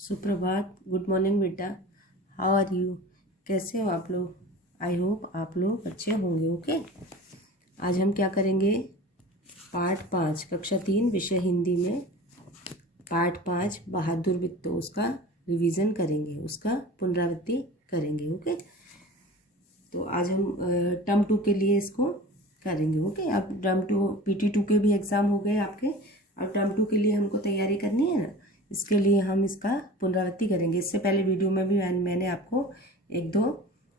सुप्रभात। Good morning बेटा। How are you? कैसे हो आप लोग? आई होप आप लोग अच्छे होंगे। ओके, आज हम क्या करेंगे? पार्ट 5 कक्षा 3 विषय हिंदी में पार्ट 5 बहादुर बिट्टो, उसका रिवीजन करेंगे, उसका पुनरावृत्ति करेंगे। ओके, तो आज हम टर्म 2 के लिए इसको करेंगे। ओके, अब टर्म 2 PT2 के भी एग्ज़ाम हो गए आपके, और टर्म 2 के लिए हमको तैयारी करनी है ना, इसके लिए हम इसका पुनरावृत्ति करेंगे। इससे पहले वीडियो में भी मैंने आपको एक दो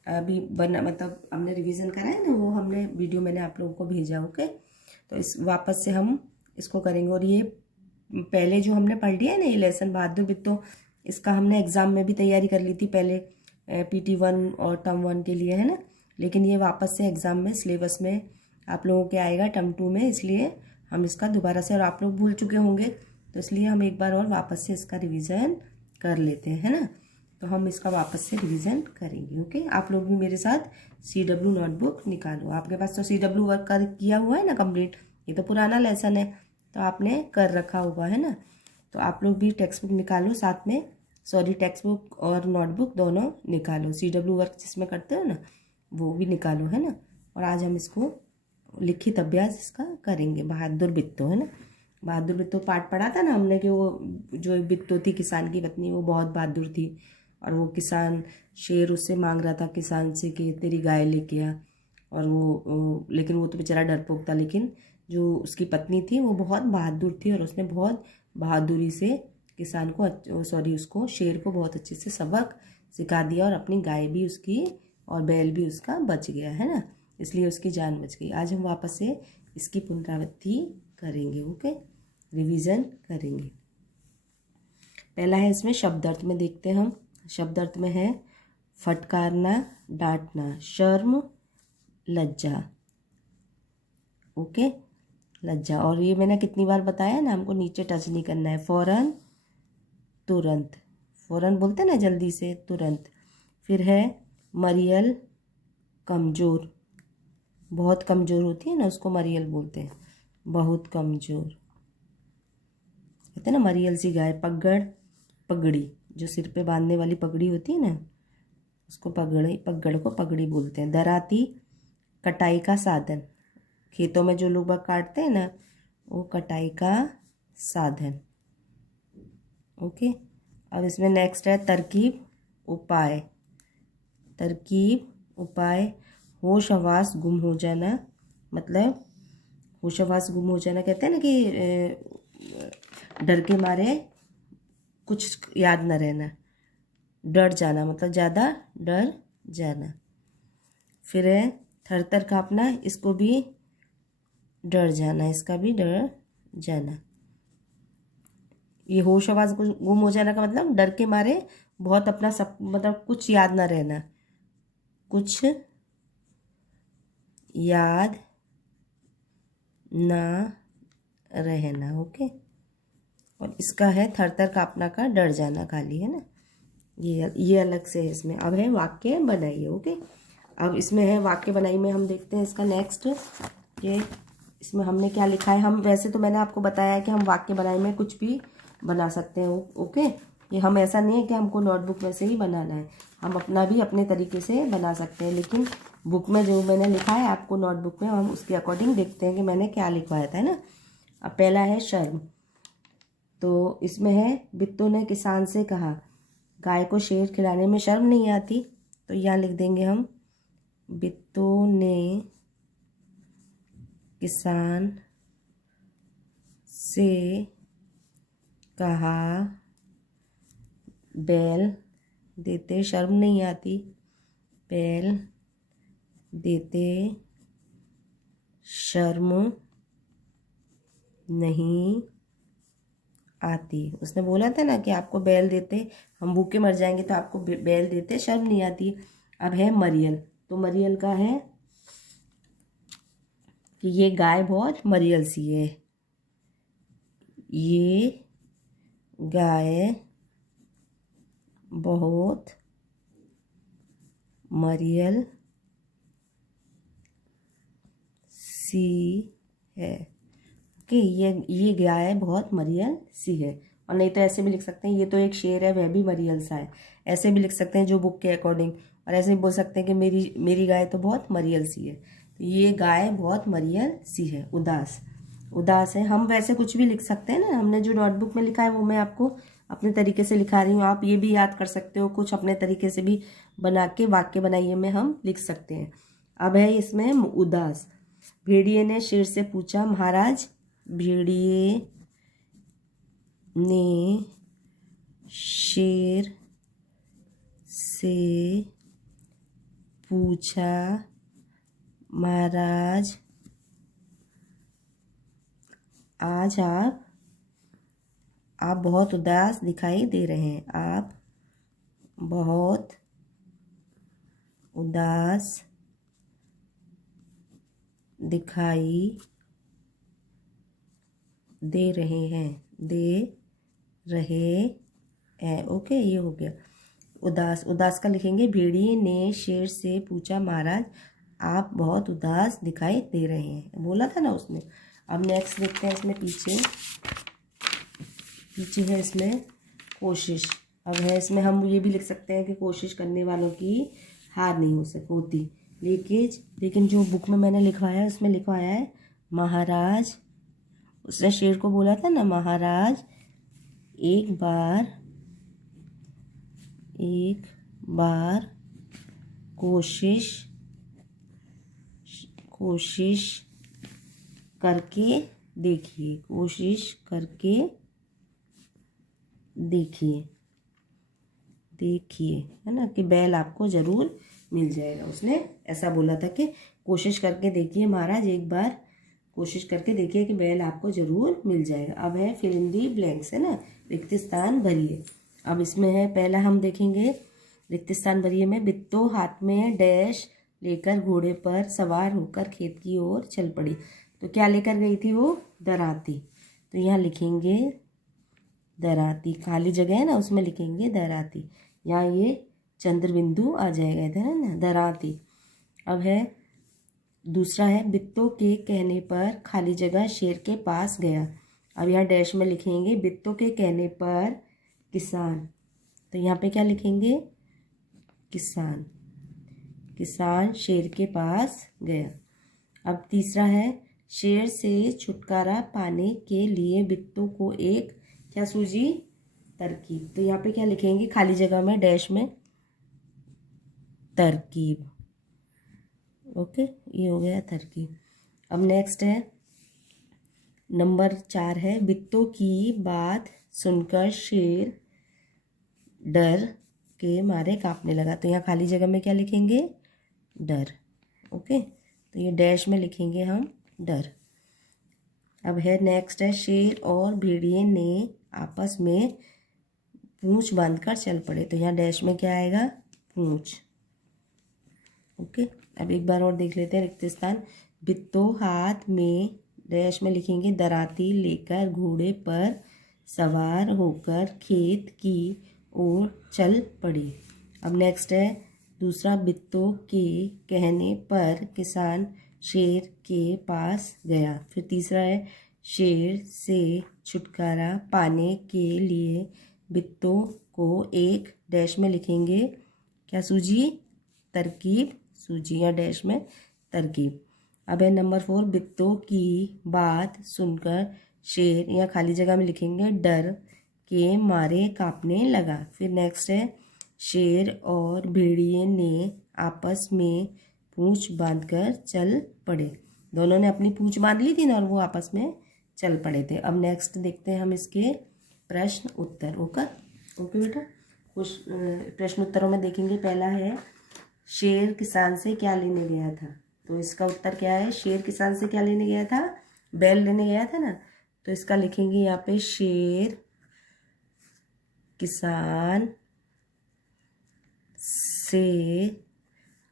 अभी मतलब हमने रिवीजन करा है ना, वो हमने वीडियो मैंने आप लोगों को भेजा। ओके, तो इस वापस से हम इसको करेंगे। और ये पहले जो हमने पढ़ लिया है ना, ये लेसन बहादुर बिट्टो, इसका हमने एग्ज़ाम में भी तैयारी कर ली थी पहले, PT1 और टर्म 1 के लिए, है ना। लेकिन ये वापस से एग्ज़ाम में सिलेबस में आप लोगों के आएगा टर्म 2 में, इसलिए हम इसका दोबारा से, और आप लोग भूल चुके होंगे तो इसलिए हम एक बार और वापस से इसका रिवीजन कर लेते हैं, है ना। तो हम इसका वापस से रिवीजन करेंगे। ओके, आप लोग भी मेरे साथ CW नोटबुक निकालो। आपके पास तो CW वर्क कर किया हुआ है ना कंप्लीट, ये तो पुराना लेसन है तो आपने कर रखा हुआ है ना। तो आप लोग भी टेक्स्ट बुक निकालो साथ में, सॉरी टेक्स्ट बुक और नोटबुक दोनों निकालो। CW वर्क जिसमें करते हो ना वो भी निकालो, है ना। और आज हम इसको लिखित अभ्यास इसका करेंगे, बहादुर बिट्टो, है ना। बहादुर बिट्टो पाठ पढ़ा था ना हमने कि वो जो बिट्टो थी किसान की पत्नी, वो बहुत बहादुर थी। और वो किसान, शेर उससे मांग रहा था किसान से कि तेरी गाय लेके आ, और वो लेकिन वो तो बेचारा डरपोक था। लेकिन जो उसकी पत्नी थी वो बहुत बहादुर थी, और उसने बहुत बहादुरी से किसान को, सॉरी उसको, शेर को बहुत अच्छे से सबक सिखा दिया, और अपनी गाय भी उसकी और बैल भी उसका बच गया, है ना। इसलिए उसकी जान बच गई। आज हम वापस से इसकी पुनरावृत्ति करेंगे। ओके, रिवीजन करेंगे। पहला है इसमें शब्द अर्थ में, देखते हैं हम। शब्द अर्थ में है फटकारना, डांटना, शर्म, लज्जा। ओके, लज्जा। और ये मैंने कितनी बार बताया ना, हमको नीचे टच नहीं करना है। फौरन, तुरंत, फौरन बोलते हैं ना जल्दी से, तुरंत। फिर है मरियल, कमज़ोर, बहुत कमज़ोर होती है ना उसको मरियल बोलते हैं, बहुत कमज़ोर। कहते हैं ना मरियल सी गाय। पगड़, पगड़ी, जो सिर पे बांधने वाली पगड़ी होती है ना उसको पगड़ी, पगड़ को पगड़ी बोलते हैं। दराती, कटाई का साधन, खेतों में जो लोग काटते हैं ना वो कटाई का साधन। ओके, अब इसमें नेक्स्ट है तरकीब, उपाय। तरकीब, उपाय। होश हवास गुम हो जाना, मतलब होश हवास गुम हो जाना, कहते हैं ना कि डर के मारे कुछ याद न रहना, डर जाना, मतलब ज़्यादा डर जाना। फिर है थर थर काँपना, इसको भी डर जाना, इसका भी डर जाना। ये होश हवास गुम हो जाना का मतलब डर के मारे बहुत अपना सब, मतलब कुछ याद ना रहना, कुछ याद ना रहना। ओके, और इसका है थर थर काँपना का डर जाना खाली, है ना। ये अलग से है इसमें। अब है वाक्य बनाइए। ओके, अब इसमें है वाक्य बनाई में, हम देखते हैं इसका नेक्स्ट। ये इसमें हमने क्या लिखा है। हम वैसे तो मैंने आपको बताया है कि हम वाक्य बनाई में कुछ भी बना सकते हैं। ओके, ये हम ऐसा नहीं है कि हमको नोटबुक में से ही बनाना है, हम अपना भी अपने तरीके से बना सकते हैं। लेकिन बुक में जो मैंने लिखा है आपको नोटबुक में, हम उसके अकॉर्डिंग देखते हैं कि मैंने क्या लिखवाया था, है ना। अब पहला है शर्म, तो इसमें है बिट्टो ने किसान से कहा, गाय को शेर खिलाने में शर्म नहीं आती, तो यहाँ लिख देंगे हम, बिट्टो ने किसान से कहा, बैल देते शर्म नहीं आती, बैल देते शर्म नहीं आती। उसने बोला था ना कि आपको बैल देते हम भूखे मर जाएंगे, तो आपको बैल देते शर्म नहीं आती। अब है मरियल, तो मरियल का है कि ये गाय बहुत मरियल सी है, ये गाय बहुत मरियल सी है। ओके, ये गाय बहुत मरियल सी है। और नहीं तो ऐसे भी लिख सकते हैं ये तो एक शेर है, वह भी मरियल सा है, ऐसे भी लिख सकते हैं जो बुक के अकॉर्डिंग। और ऐसे भी बोल सकते हैं कि मेरी मेरी गाय तो बहुत मरियल सी है, तो ये गाय बहुत मरियल सी है, उदास उदास है। हम वैसे कुछ भी लिख सकते हैं ना, हमने जो नोटबुक में लिखा है वो मैं आपको अपने तरीके से लिखा रही हूँ, आप ये भी याद कर सकते हो, कुछ अपने तरीके से भी बना के वाक्य बनाइए में हम लिख सकते हैं। अब है इसमें उदास। भेड़िए ने शेर से पूछा, महाराज। भेड़िए ने शेर से पूछा, महाराज आज आप बहुत उदास दिखाई दे रहे हैं, आप बहुत उदास दिखाई दे रहे हैं। ओके, ये हो गया उदास। उदास का लिखेंगे, भेड़िए ने शेर से पूछा, महाराज आप बहुत उदास दिखाई दे रहे हैं, बोला था ना उसने। अब नेक्स्ट देखते हैं इसमें पीछे है इसमें कोशिश। अब है इसमें हम ये भी लिख सकते हैं कि कोशिश करने वालों की हार नहीं होती। लेकिन जो बुक में मैंने लिखवाया है उसमें लिखवाया है महाराज। उसने शेर को बोला था ना, महाराज एक बार कोशिश करके देखिए, है ना, कि बैल आपको जरूर मिल जाएगा। उसने ऐसा बोला था कि कोशिश करके देखिए महाराज, एक बार कोशिश करके देखिए कि बैल आपको जरूर मिल जाएगा। अब है फिल इन दी ब्लैंक्स, है ना, रिक्त स्थान भरिए। अब इसमें है पहला हम देखेंगे रिक्त स्थान भरिए में, बिट्टो हाथ में डैश लेकर घोड़े पर सवार होकर खेत की ओर चल पड़ी। तो क्या लेकर गई थी वो? दराती। तो यहाँ लिखेंगे दराती, खाली जगह है ना उसमें लिखेंगे दराती। यहाँ ये चंद्र बिंदु आ जाएगा इधर, है ना, दराती। अब है दूसरा है, बिट्टो के कहने पर खाली जगह शेर के पास गया। अब यहाँ डैश में लिखेंगे बिट्टो के कहने पर किसान। तो यहाँ पे क्या लिखेंगे? किसान शेर के पास गया। अब तीसरा है, शेर से छुटकारा पाने के लिए बिट्टो को एक क्या सूझी? तरकीब। तो यहाँ पे क्या लिखेंगे? खाली जगह में डैश में तरकीब। ओके, ये हो गया तरकीब। अब नेक्स्ट है नंबर 4 है, बिट्टो की बात सुनकर शेर डर के मारे कांपने लगा। तो यहाँ खाली जगह में क्या लिखेंगे? डर। ओके, तो ये डैश में लिखेंगे हम डर। अब है नेक्स्ट है, शेर और भेड़िए ने आपस में पूंछ बांधकर चल पड़े। तो यहाँ डैश में क्या आएगा? पूंछ। ओके, अब एक बार और देख लेते हैं रिक्त स्थान। बिट्टो हाथ में डैश में लिखेंगे दराती लेकर घोड़े पर सवार होकर खेत की ओर चल पड़ी। अब नेक्स्ट है दूसरा, बिट्टो के कहने पर किसान शेर के पास गया। फिर तीसरा है, शेर से छुटकारा पाने के लिए बिट्टो को एक डैश में लिखेंगे क्या सूझी? तरकीब सूझी, या डैश में तरकीब। अब है नंबर 4, बिट्टो की बात सुनकर शेर या खाली जगह में लिखेंगे डर के मारे कांपने लगा। फिर नेक्स्ट है, शेर और भेड़िए ने आपस में पूंछ बांधकर चल पड़े। दोनों ने अपनी पूंछ बांध ली थी ना और वो आपस में चल पड़े थे। अब नेक्स्ट देखते हैं हम इसके प्रश्न उत्तर। ओके बेटा, कुछ प्रश्न उत्तरों में देखेंगे। पहला है, शेर किसान से क्या लेने गया था? तो इसका उत्तर क्या है? शेर किसान से क्या लेने गया था? बैल लेने गया था ना। तो इसका लिखेंगे यहाँ पे शेर किसान से।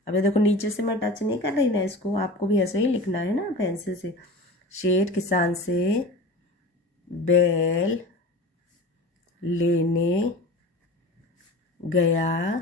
अब ये देखो नीचे से मैं टच नहीं कर रही ना इसको, आपको भी ऐसे ही लिखना है ना पेंसिल से। शेर किसान से बैल लेने गया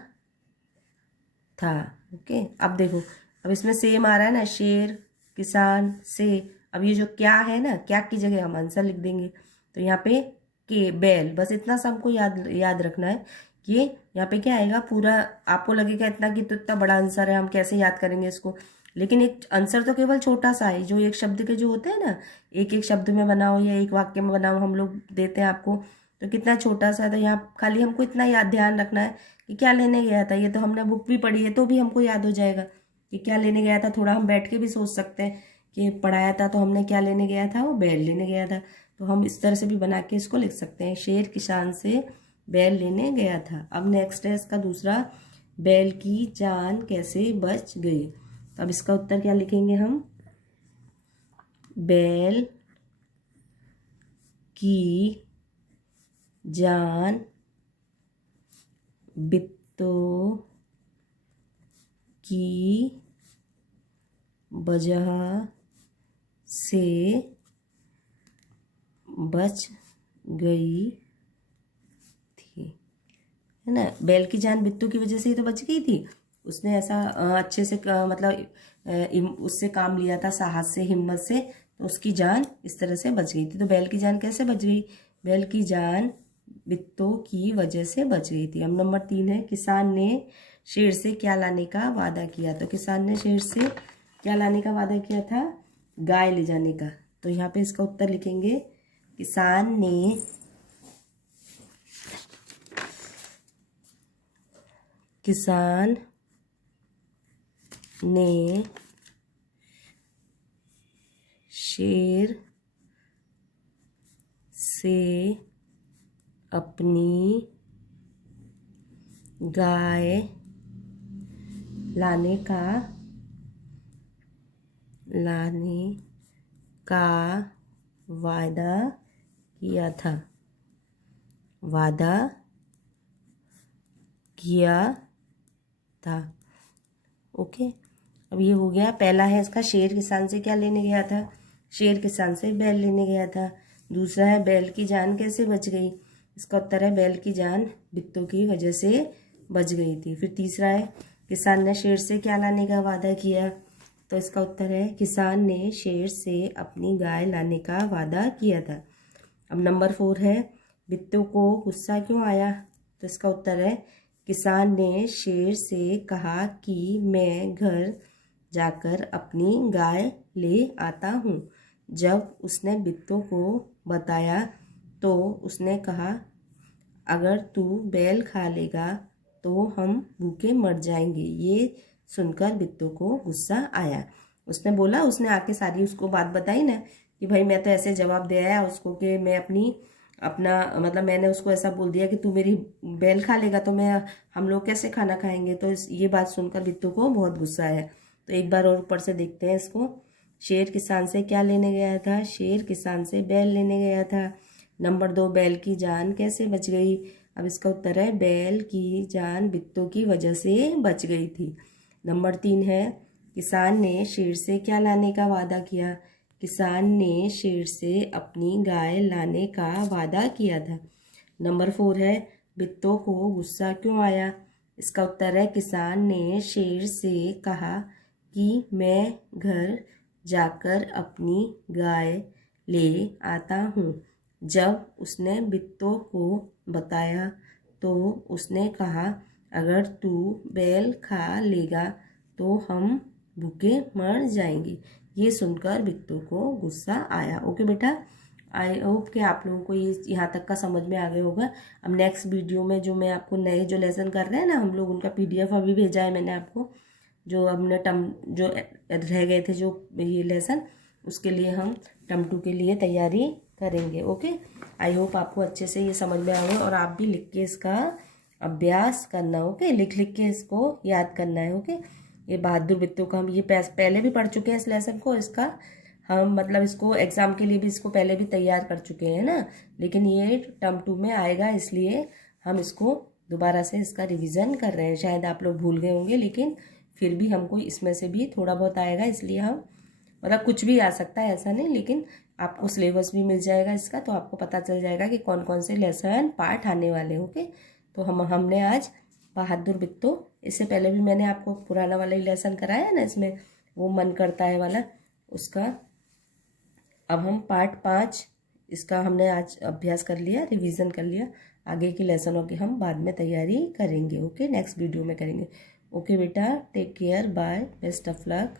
था। ओके, अब देखो, अब इसमें सेम आ रहा है ना, शेर किसान से। अब ये जो क्या है ना, क्या की जगह हम आंसर लिख देंगे। तो यहाँ पे के बैल, बस इतना सा हमको याद याद रखना है कि यहाँ पे क्या आएगा पूरा। आपको लगेगा इतना कि तो इतना बड़ा आंसर है, हम कैसे याद करेंगे इसको, लेकिन एक आंसर तो केवल छोटा सा है। जो एक शब्द के जो होते हैं ना, एक एक शब्द में बनाओ या एक वाक्य में बनाओ हम लोग देते हैं आपको, तो कितना छोटा सा है। तो यहाँ खाली हमको इतना याद ध्यान रखना है कि क्या लेने गया था। ये तो हमने बुक भी पढ़ी है तो भी हमको याद हो जाएगा कि क्या लेने गया था। थोड़ा हम बैठ के भी सोच सकते हैं कि पढ़ाया था तो हमने क्या लेने गया था, वो बैल लेने गया था। तो हम इस तरह से भी बना के इसको लिख सकते हैं, शेर किसान से बैल लेने गया था। अब नेक्स्ट है इसका दूसरा, बैल की जान कैसे बच गई। तो अब इसका उत्तर क्या लिखेंगे हम, बैल की जान बित्तों की वजह से बच गई थी, है ना। बैल की जान बित्तों की वजह से ही तो बच गई थी। उसने ऐसा अच्छे से मतलब उससे काम लिया था, साहस से, हिम्मत से, तो उसकी जान इस तरह से बच गई थी। तो बैल की जान कैसे बच गई, बैल की जान बित्तों की वजह से बच गई थी। अब नंबर 3 है, किसान ने शेर से क्या लाने का वादा किया। तो किसान ने शेर से क्या लाने का वादा किया था, गाय ले जाने का। तो यहाँ पे इसका उत्तर लिखेंगे, किसान ने शेर से अपनी गाय लाने का वादा किया था। ओके, अब ये हो गया। पहला है इसका, शेर किसान से क्या लेने गया था, शेर किसान से बैल लेने गया था। दूसरा है, बैल की जान कैसे बच गई। इसका उत्तर है, बैल की जान बित्तों की वजह से बच गई थी। फिर तीसरा है, किसान ने शेर से क्या लाने का वादा किया। तो इसका उत्तर है, किसान ने शेर से अपनी गाय लाने का वादा किया था। अब नंबर 4 है, बित्तों को गुस्सा क्यों आया। तो इसका उत्तर है, किसान ने शेर से कहा कि मैं घर जाकर अपनी गाय ले आता हूँ। जब उसने बित्तों को बताया तो उसने कहा, अगर तू बैल खा लेगा तो हम भूखे मर जाएंगे। ये सुनकर बित्तों को गुस्सा आया। उसने बोला, उसने आके सारी उसको बात बताई ना कि भाई मैं तो ऐसे जवाब दे आया उसको कि मैं अपना मतलब मैंने उसको ऐसा बोल दिया कि तू मेरी बैल खा लेगा तो हम लोग कैसे खाना खाएंगे। तो ये बात सुनकर बित्तू को बहुत गुस्सा आया। तो एक बार और ऊपर से देखते हैं इसको, शेर किसान से क्या लेने गया था, शेर किसान से बैल लेने गया था। नंबर 2, बैल की जान कैसे बच गई। अब इसका उत्तर है, बैल की जान बित्तों की वजह से बच गई थी। नंबर 3 है, किसान ने शेर से क्या लाने का वादा किया। किसान ने शेर से अपनी गाय लाने का वादा किया था। नंबर 4 है, बित्तों को गुस्सा क्यों आया। इसका उत्तर है, किसान ने शेर से कहा कि मैं घर जाकर अपनी गाय ले आता हूँ। जब उसने बित्तों को बताया तो उसने कहा, अगर तू बैल खा लेगा तो हम भूखे मर जाएंगे। ये सुनकर बिट्टू को गुस्सा आया। ओके बेटा, आई होप कि आप लोगों को ये यहाँ तक का समझ में आ गया होगा। अब नेक्स्ट वीडियो में जो मैं आपको नए जो लेसन कर रहे हैं ना हम लोग, उनका PDF अभी भेजा है मैंने आपको, जो हमने जो रह गए थे जो ये लेसन, उसके लिए हम टर्म 2 के लिए तैयारी करेंगे। ओके, आई होप आपको अच्छे से ये समझ में आएगा और आप भी लिख के इसका अभ्यास करना। ओके, लिख के इसको याद करना है। ओके, ये बहादुर बित्तों का हम ये पहले भी पढ़ चुके हैं इस लेसन को, इसका हम मतलब इसको एग्जाम के लिए भी इसको पहले भी तैयार कर चुके हैं ना, लेकिन ये टर्म 2 में आएगा इसलिए हम इसको दोबारा से इसका रिवीजन कर रहे हैं। शायद आप लोग भूल गए होंगे लेकिन फिर भी हमको इसमें से भी थोड़ा बहुत आएगा, इसलिए हम मतलब कुछ भी आ सकता है ऐसा नहीं, लेकिन आपको सिलेबस भी मिल जाएगा इसका, तो आपको पता चल जाएगा कि कौन कौन से लेसन पार्ट आने वाले। ओके, तो हमने आज बहादुर बित्तों, इससे पहले भी मैंने आपको पुराना वाला ही लेसन कराया ना इसमें, वो मन करता है वाला, उसका अब हम पार्ट 5 इसका हमने आज अभ्यास कर लिया, रिवीजन कर लिया। आगे के लेसनों की हम बाद में तैयारी करेंगे। ओके, नेक्स्ट वीडियो में करेंगे। ओके बेटा, take care, bye, best of luck.